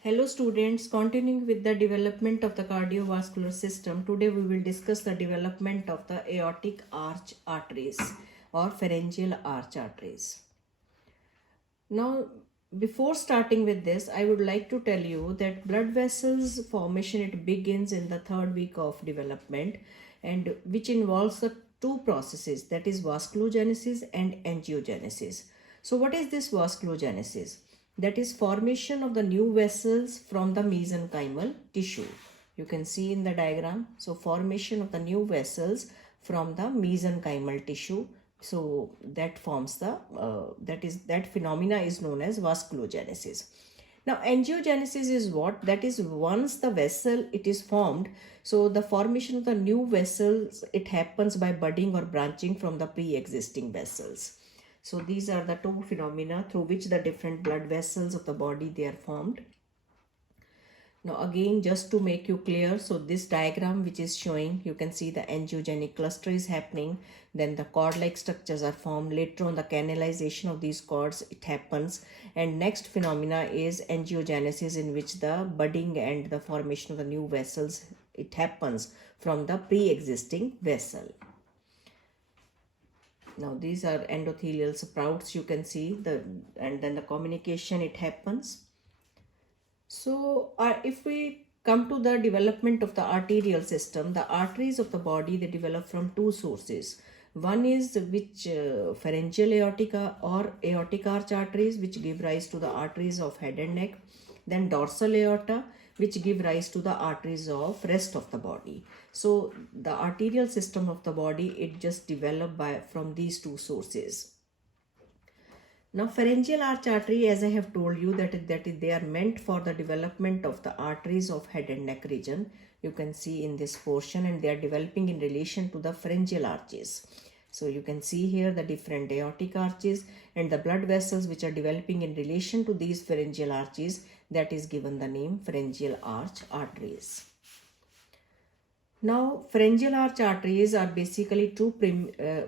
Hello students, continuing with the development of the cardiovascular system, today we will discuss the development of the aortic arch arteries or pharyngeal arch arteries. Now, before starting with this, I would like to tell you that blood vessels formation it begins in the third week of development and which involves the two processes, that is vasculogenesis and angiogenesis. So what is this vasculogenesis? That is formation of the new vessels from the mesenchymal tissue. You can see in the diagram. So formation of the new vessels from the mesenchymal tissue, so that forms the that phenomena is known as vasculogenesis. Now angiogenesis is what? That is once the vessel it is formed, so the formation of the new vessels it happens by budding or branching from the pre-existing vessels. So these are the two phenomena through which the different blood vessels of the body they are formed. Now again, just to make you clear, so this diagram which is showing, you can see the angiogenic cluster is happening, then the cord-like structures are formed, later on the canalization of these cords it happens, and next phenomena is angiogenesis, in which the budding and the formation of the new vessels it happens from the pre-existing vessel. Now these are endothelial sprouts, you can see and then the communication it happens. So if we come to the development of the arterial system, the arteries of the body they develop from two sources. One is which pharyngeal aortica or aortic arch arteries, which give rise to the arteries of head and neck. Then dorsal aorta, which give rise to the arteries of rest of the body. So the arterial system of the body it just developed from these two sources. Now pharyngeal arch artery, as I have told you, they are meant for the development of the arteries of head and neck region. You can see in this portion, and they are developing in relation to the pharyngeal arches. So you can see here the different aortic arches and the blood vessels which are developing in relation to these pharyngeal arches, that is given the name pharyngeal arch arteries. Now pharyngeal arch arteries are basically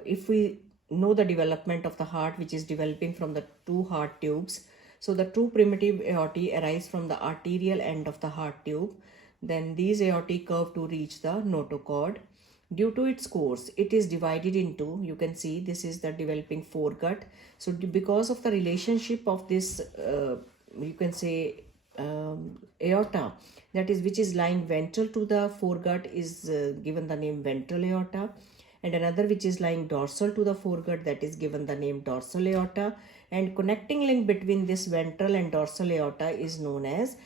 if we know the development of the heart which is developing from the two heart tubes. So the two primitive aortae arise from the arterial end of the heart tube. Then these aortae curve to reach the notochord. Due to its course, it is divided into, you can see this is the developing foregut. So because of the relationship of this, you can say aorta, that is which is lying ventral to the foregut is given the name ventral aorta, and another which is lying dorsal to the foregut, that is given the name dorsal aorta, and connecting link between this ventral and dorsal aorta is known as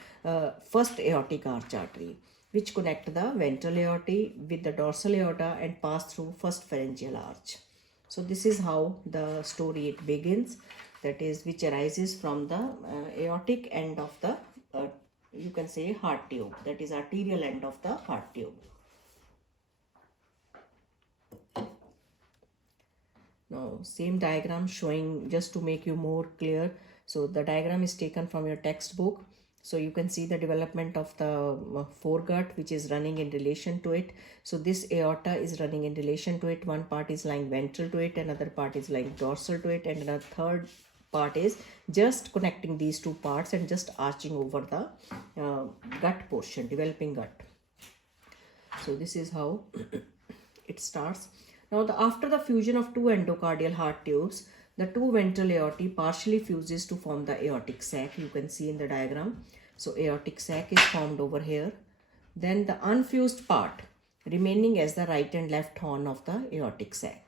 first aortic arch artery, which connect the ventral aorta with the dorsal aorta and pass through first pharyngeal arch. So this is how the story it begins, that is which arises from the aortic end of the you can say heart tube, that is arterial end of the heart tube. Now same diagram showing just to make you more clear. So the diagram is taken from your textbook. So you can see the development of the foregut which is running in relation to it. So this aorta is running in relation to it. One part is lying ventral to it, another part is lying dorsal to it, and another third part is just connecting these two parts and just arching over the gut portion, developing gut. So this is how it starts. Now after the fusion of two endocardial heart tubes, the two ventral aortae partially fuses to form the aortic sac. You can see in the diagram. So aortic sac is formed over here. Then the unfused part remaining as the right and left horn of the aortic sac.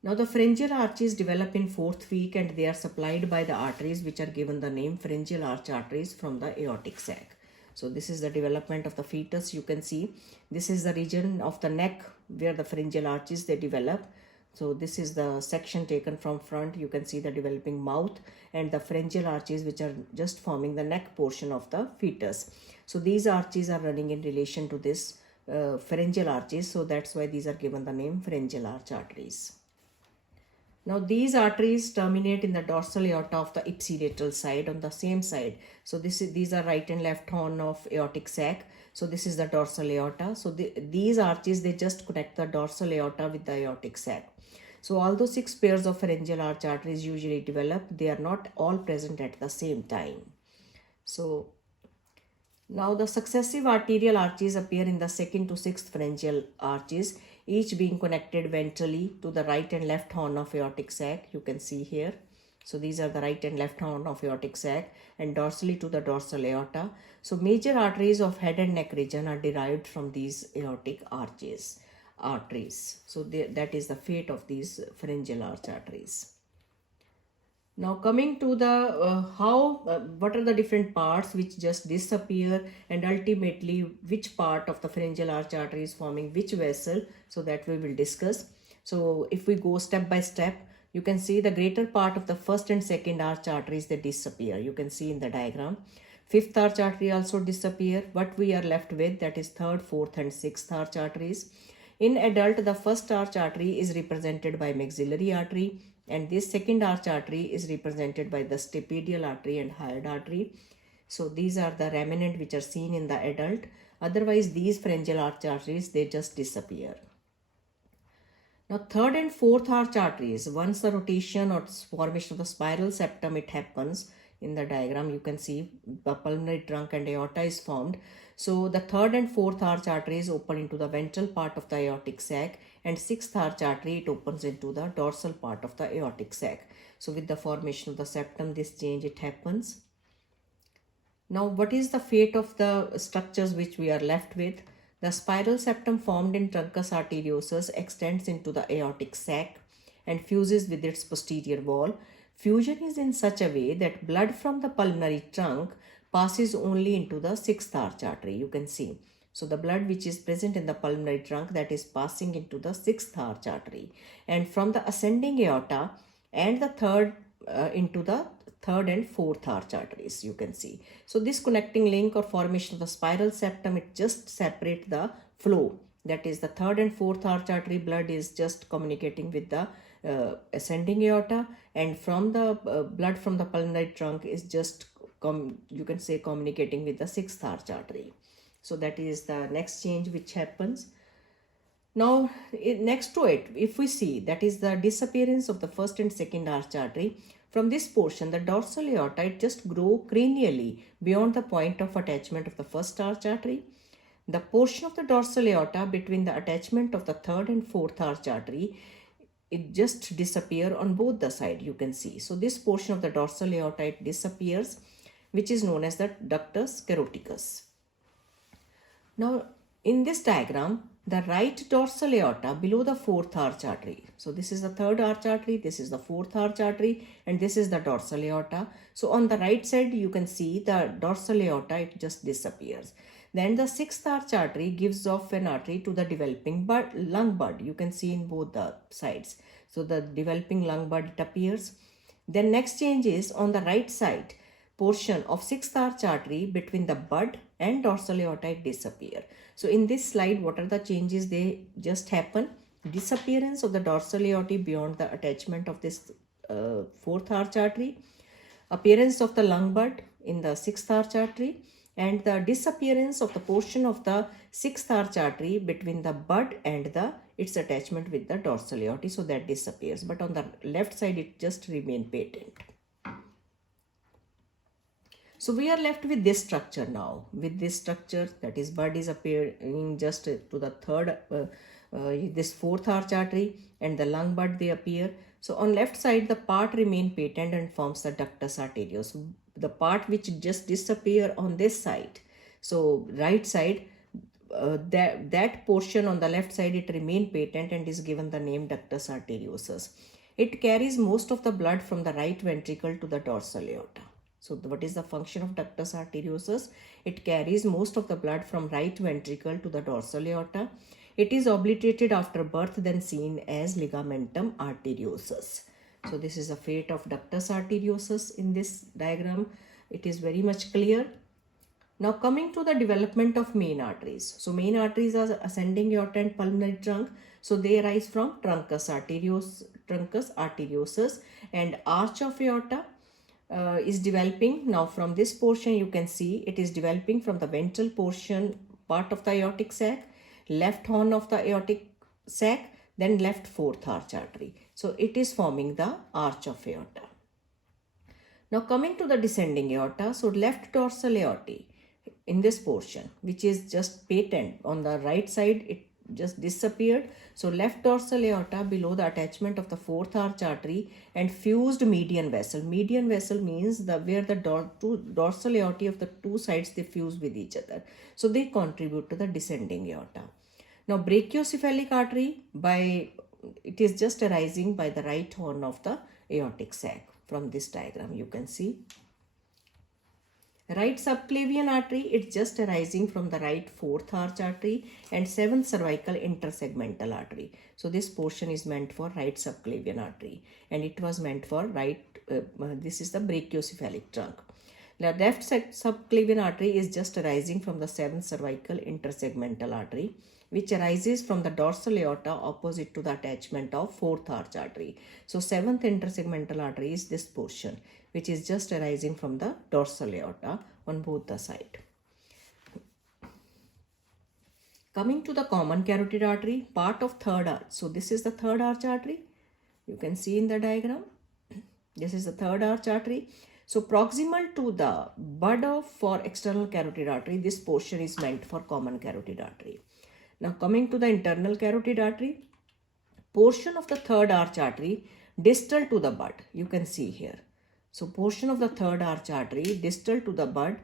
Now the pharyngeal arches develop in fourth week, and they are supplied by the arteries which are given the name pharyngeal arch arteries from the aortic sac. So this is the development of the fetus. You can see this is the region of the neck where the pharyngeal arches they develop. So this is the section taken from front. You can see the developing mouth and the pharyngeal arches which are just forming the neck portion of the fetus. So these arches are running in relation to this pharyngeal arches. So that's why these are given the name pharyngeal arch arteries. Now these arteries terminate in the dorsal aorta of the ipsilateral side on the same side. So these are right and left horn of aortic sac. So this is the dorsal aorta. So these arches they just connect the dorsal aorta with the aortic sac. So although 6 pairs of pharyngeal arch arteries usually develop, they are not all present at the same time. So now the successive arterial arches appear in the second to sixth pharyngeal arches, each being connected ventrally to the right and left horn of aortic sac. You can see here. So these are the right and left horn of aortic sac and dorsally to the dorsal aorta. So major arteries of head and neck region are derived from these aortic arteries. So that is the fate of these pharyngeal arch arteries. Now coming to the what are the different parts which just disappear, and ultimately which part of the pharyngeal arch artery is forming which vessel, so that we will discuss. So if we go step by step, you can see the greater part of the first and second arch arteries, they disappear. You can see in the diagram. Fifth arch artery also disappear. What we are left with, that is third, fourth and sixth arch arteries. In adult, the first arch artery is represented by maxillary artery, and this second arch artery is represented by the stapedial artery and hyoid artery. So these are the remnant which are seen in the adult. Otherwise, these pharyngeal arch arteries, they just disappear. Now third and fourth arch arteries, once the rotation or formation of the spiral septum it happens, in the diagram you can see the pulmonary trunk and aorta is formed. So the third and fourth arch arteries open into the ventral part of the aortic sac, and sixth arch artery it opens into the dorsal part of the aortic sac. So with the formation of the septum, this change it happens. Now what is the fate of the structures which we are left with? The spiral septum formed in truncus arteriosus extends into the aortic sac and fuses with its posterior wall. Fusion is in such a way that blood from the pulmonary trunk passes only into the sixth arch artery. You can see. So the blood which is present in the pulmonary trunk, that is passing into the sixth arch artery, and from the ascending aorta and the third into the third and fourth arch arteries, you can see. So this connecting link or formation of the spiral septum, it just separate the flow. That is, the third and fourth arch artery blood is just communicating with the ascending aorta, and from the blood from the pulmonary trunk is just you can say communicating with the sixth arch artery. So that is the next change which happens. Now next to it, if we see, that is the disappearance of the first and second arch artery. From this portion, the dorsal aorta, it just grow cranially beyond the point of attachment of the first arch artery. The portion of the dorsal aorta between the attachment of the third and fourth arch artery, it just disappear on both the side, you can see. So this portion of the dorsal aorta, it disappears, which is known as the ductus caroticus. Now in this diagram, the right dorsal aorta below the fourth arch artery. So this is the third arch artery, this is the fourth arch artery, and this is the dorsal aorta. So on the right side, you can see the dorsal aorta, it just disappears. Then the sixth arch artery gives off an artery to the developing lung bud. You can see in both the sides. So the developing lung bud, it appears. Then next change is on the right side, portion of sixth arch artery between the bud and dorsal aorta, it disappear. So in this slide, what are the changes? They just happen. Disappearance of the dorsal aorta beyond the attachment of this fourth arch artery, appearance of the lung bud in the sixth arch artery, and the disappearance of the portion of the sixth arch artery between the bud and its attachment with the dorsal aorta. So that disappears, but on the left side, it just remain patent. So we are left with this structure now. With this structure, that is, bud is appearing just to the third, this fourth arch artery, and the lung bud, they appear. So on left side, the part remain patent and forms the ductus arteriosus. The part which just disappear on this side. So right side, that portion on the left side, it remain patent and is given the name ductus arteriosus. It carries most of the blood from the right ventricle to the dorsal aorta. So what is the function of ductus arteriosus? It carries most of the blood from right ventricle to the dorsal aorta. It is obliterated after birth, then seen as ligamentum arteriosus. So this is the fate of ductus arteriosus in this diagram. It is very much clear. Now coming to the development of main arteries. So main arteries are ascending aorta and pulmonary trunk. So they arise from truncus arteriosus, and arch of aorta is developing. Now from this portion, you can see it is developing from the ventral portion part of the aortic sac, left horn of the aortic sac, then left fourth arch artery. So it is forming the arch of aorta. Now coming to the descending aorta, so left dorsal aorta in this portion, which is just patent on the right side, it just disappeared. So left dorsal aorta below the attachment of the fourth arch artery and fused median vessel. Median vessel means the where the dorsal aorta of the two sides they fuse with each other. So they contribute to the descending aorta. Now brachiocephalic artery, by it is just arising by the right horn of the aortic sac. From this diagram you can see. Right subclavian artery, it's just arising from the right fourth arch artery and seventh cervical intersegmental artery. So this portion is meant for right subclavian artery and it was meant for right, this is the brachiocephalic trunk. The left subclavian artery is just arising from the seventh cervical intersegmental artery, which arises from the dorsal aorta opposite to the attachment of fourth arch artery. So seventh intersegmental artery is this portion, which is just arising from the dorsal aorta on both the side. Coming to the common carotid artery, part of third arch. So this is the third arch artery. You can see in the diagram. This is the third arch artery. So proximal to the bud of for external carotid artery, this portion is meant for common carotid artery. Now coming to the internal carotid artery, portion of the third arch artery distal to the bud, you can see here. So portion of the third arch artery distal to the bud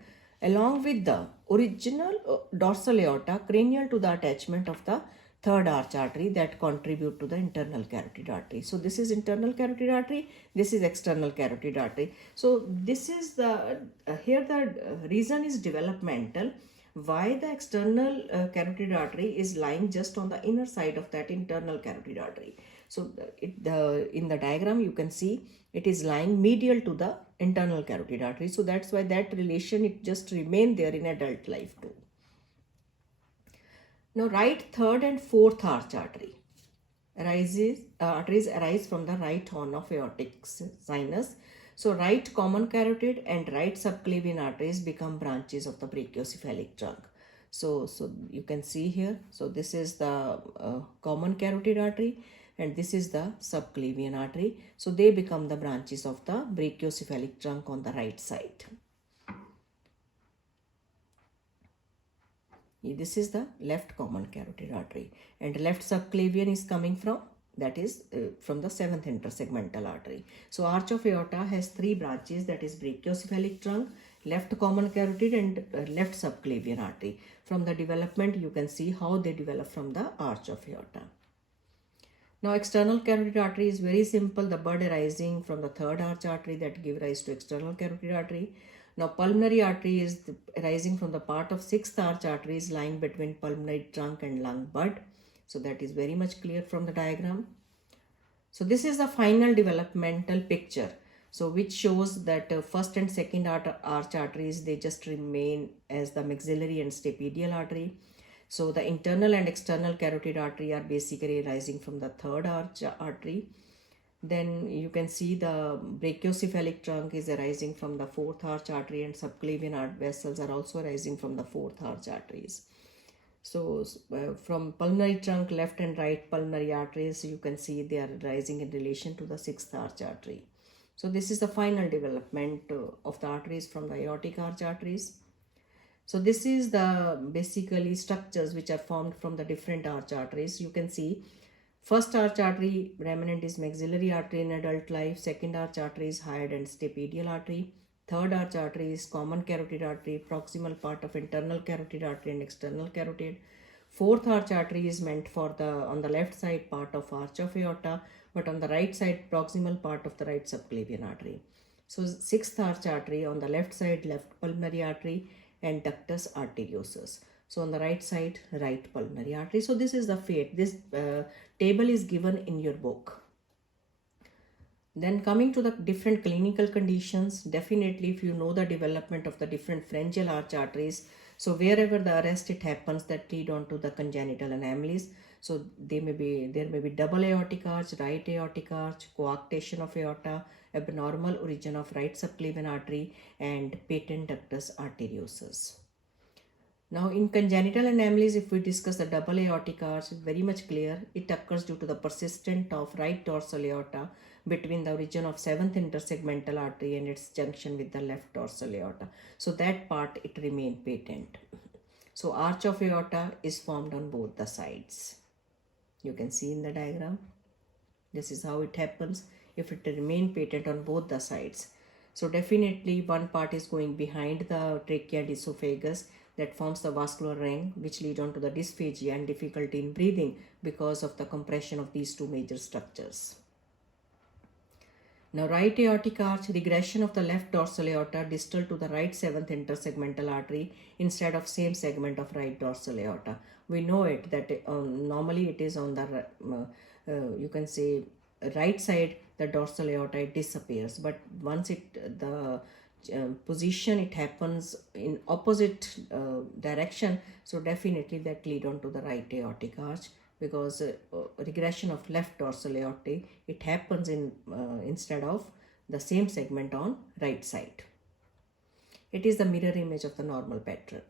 along with the original dorsal aorta cranial to the attachment of the third arch artery that contribute to the internal carotid artery. So this is internal carotid artery, this is external carotid artery. So this is the, here the reason is developmental. Why the external carotid artery is lying just on the inner side of that internal carotid artery. So in the diagram you can see it is lying medial to the internal carotid artery. So that's why that relation it just remain there in adult life too. Now right third and fourth arch artery arteries arise from the right horn of aortic sinus. So right common carotid and right subclavian arteries become branches of the brachiocephalic trunk. So you can see here. So this is the common carotid artery and this is the subclavian artery. So they become the branches of the brachiocephalic trunk on the right side. This is the left common carotid artery and left subclavian is coming from, that is from the seventh intersegmental artery. So arch of aorta has three branches, that is brachiocephalic trunk, left common carotid and left subclavian artery. From the development you can see how they develop from the arch of aorta. Now external carotid artery is very simple, the bud arising from the third arch artery that give rise to external carotid artery. Now pulmonary artery is arising from the part of sixth arch arteries lying between pulmonary trunk and lung bud. So that is very much clear from the diagram. So this is the final developmental picture. So which shows that first and second arch arteries, they just remain as the maxillary and stapedial artery. So the internal and external carotid artery are basically arising from the third arch artery. Then you can see the brachiocephalic trunk is arising from the fourth arch artery and subclavian arch vessels are also arising from the fourth arch arteries. So from pulmonary trunk, left and right pulmonary arteries, you can see they are rising in relation to the sixth arch artery. So this is the final development of the arteries from the aortic arch arteries. So this is the basically structures which are formed from the different arch arteries. You can see first arch artery remnant is maxillary artery in adult life, second arch artery is hyoid and stapedial artery, third arch artery is common carotid artery, proximal part of internal carotid artery and external carotid. Fourth arch artery is meant for the on the left side part of arch of aorta, but on the right side proximal part of the right subclavian artery. So sixth arch artery on the left side left pulmonary artery and ductus arteriosus. So on the right side, right pulmonary artery. So this is the fate. This table is given in your book. Then coming to the different clinical conditions, definitely if you know the development of the different pharyngeal arch arteries, so wherever the arrest it happens that lead on to the congenital anomalies. So there may be double aortic arch, right aortic arch, coarctation of aorta, abnormal origin of right subclavian artery and patent ductus arteriosus. Now in congenital anomalies, if we discuss the double aortic arch, it's very much clear. It occurs due to the persistent of right dorsal aorta between the origin of 7th intersegmental artery and its junction with the left dorsal aorta. So that part, it remain patent. So arch of aorta is formed on both the sides. You can see in the diagram. This is how it happens if it remain patent on both the sides. So definitely one part is going behind the trachea and esophagus, that forms the vascular ring, which lead on to the dysphagia and difficulty in breathing because of the compression of these two major structures. Now right aortic arch, regression of the left dorsal aorta distal to the right 7th intersegmental artery instead of same segment of right dorsal aorta. We know it that normally it is on the you can say right side, the dorsal aorta, it disappears, but once the position, it happens in opposite direction, so definitely that lead on to the right aortic arch, because regression of left dorsal aorta, it happens in instead of the same segment on right side. It is the mirror image of the normal pattern.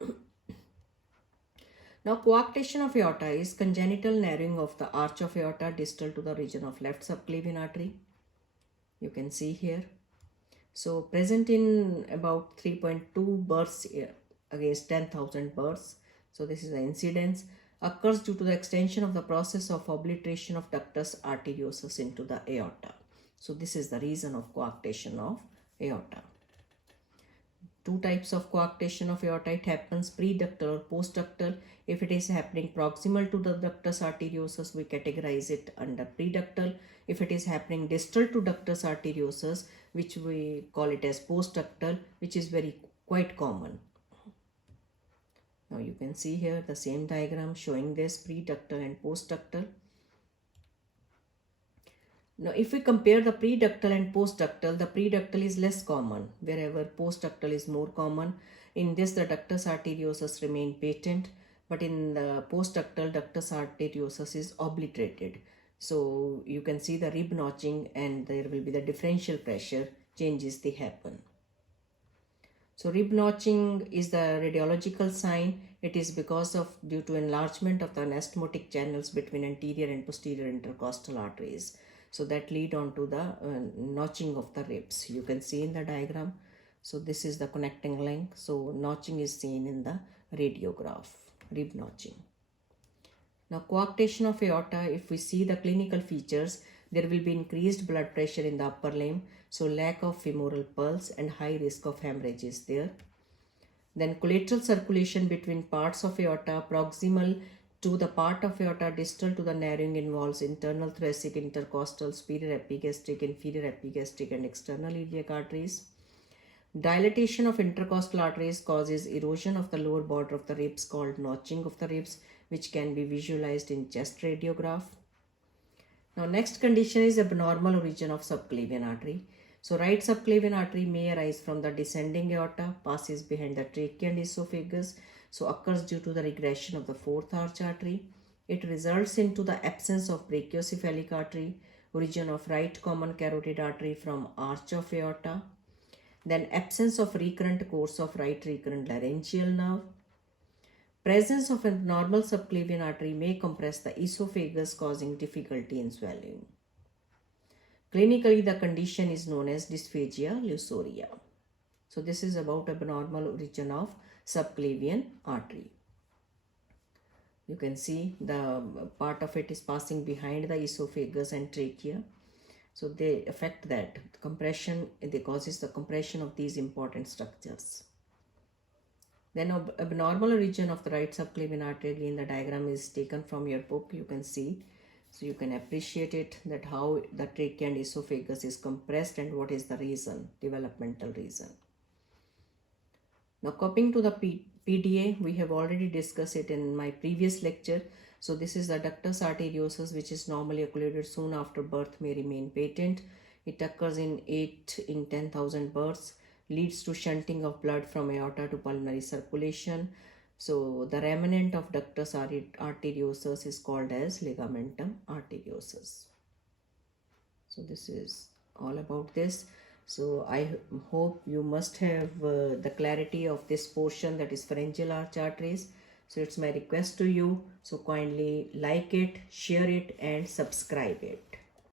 Now coarctation of aorta is congenital narrowing of the arch of aorta distal to the region of left subclavian artery. You can see here. So present in about 3.2 births against 10,000 births. So this is the incidence. Occurs due to the extension of the process of obliteration of ductus arteriosus into the aorta. So this is the reason of coarctation of aorta. Two types of coarctation of aorta. It happens preductal or postductal. If it is happening proximal to the ductus arteriosus, we categorize it under preductal. If it is happening distal to ductus arteriosus, which we call it as postductal, which is quite common. Now you can see here the same diagram showing this preductal and postductal. Now if we compare the preductal and postductal, the preductal is less common, wherever postductal is more common. In this, the ductus arteriosus remain patent, but in the postductal, ductus arteriosus is obliterated. So you can see the rib notching, and there will be the differential pressure changes, they happen. So rib notching is the radiological sign. It is because of due to enlargement of the anastomotic channels between anterior and posterior intercostal arteries. So that lead on to the notching of the ribs. You can see in the diagram. So this is the connecting link. So notching is seen in the radiograph, rib notching. Now coarctation of aorta, if we see the clinical features, there will be increased blood pressure in the upper limb. So lack of femoral pulse and high risk of hemorrhage is there. Then collateral circulation between parts of aorta proximal to the part of aorta distal to the narrowing involves internal thoracic, intercostal, superior epigastric, inferior epigastric and external iliac arteries. Dilatation of intercostal arteries causes erosion of the lower border of the ribs called notching of the ribs, which can be visualized in chest radiograph. Now next condition is abnormal origin of subclavian artery. So right subclavian artery may arise from the descending aorta, passes behind the trachea and esophagus, so occurs due to the regression of the fourth arch artery. It results into the absence of brachiocephalic artery, origin of right common carotid artery from arch of aorta, then absence of recurrent course of right recurrent laryngeal nerve. Presence of a normal subclavian artery may compress the esophagus, causing difficulty in swallowing. Clinically, the condition is known as dysphagia lusoria. So this is about abnormal origin of subclavian artery. You can see the part of it is passing behind the esophagus and trachea. So they affect that compression, they causes the compression of these important structures. Then abnormal origin of the right subclavian artery, again the diagram is taken from your book, you can see. So you can appreciate it, that how the trachea and esophagus is compressed and what is the reason, developmental reason. Now coming to the PDA, we have already discussed it in my previous lecture. So this is the ductus arteriosus, which is normally occluded soon after birth, may remain patent. It occurs in 8 in 10,000 births, leads to shunting of blood from aorta to pulmonary circulation. So the remnant of ductus arteriosus is called as ligamentum arteriosus. So this is all about this. So I hope you must have the clarity of this portion, that is pharyngeal arch arteries. So it's my request to you. So kindly like it, share it and subscribe it.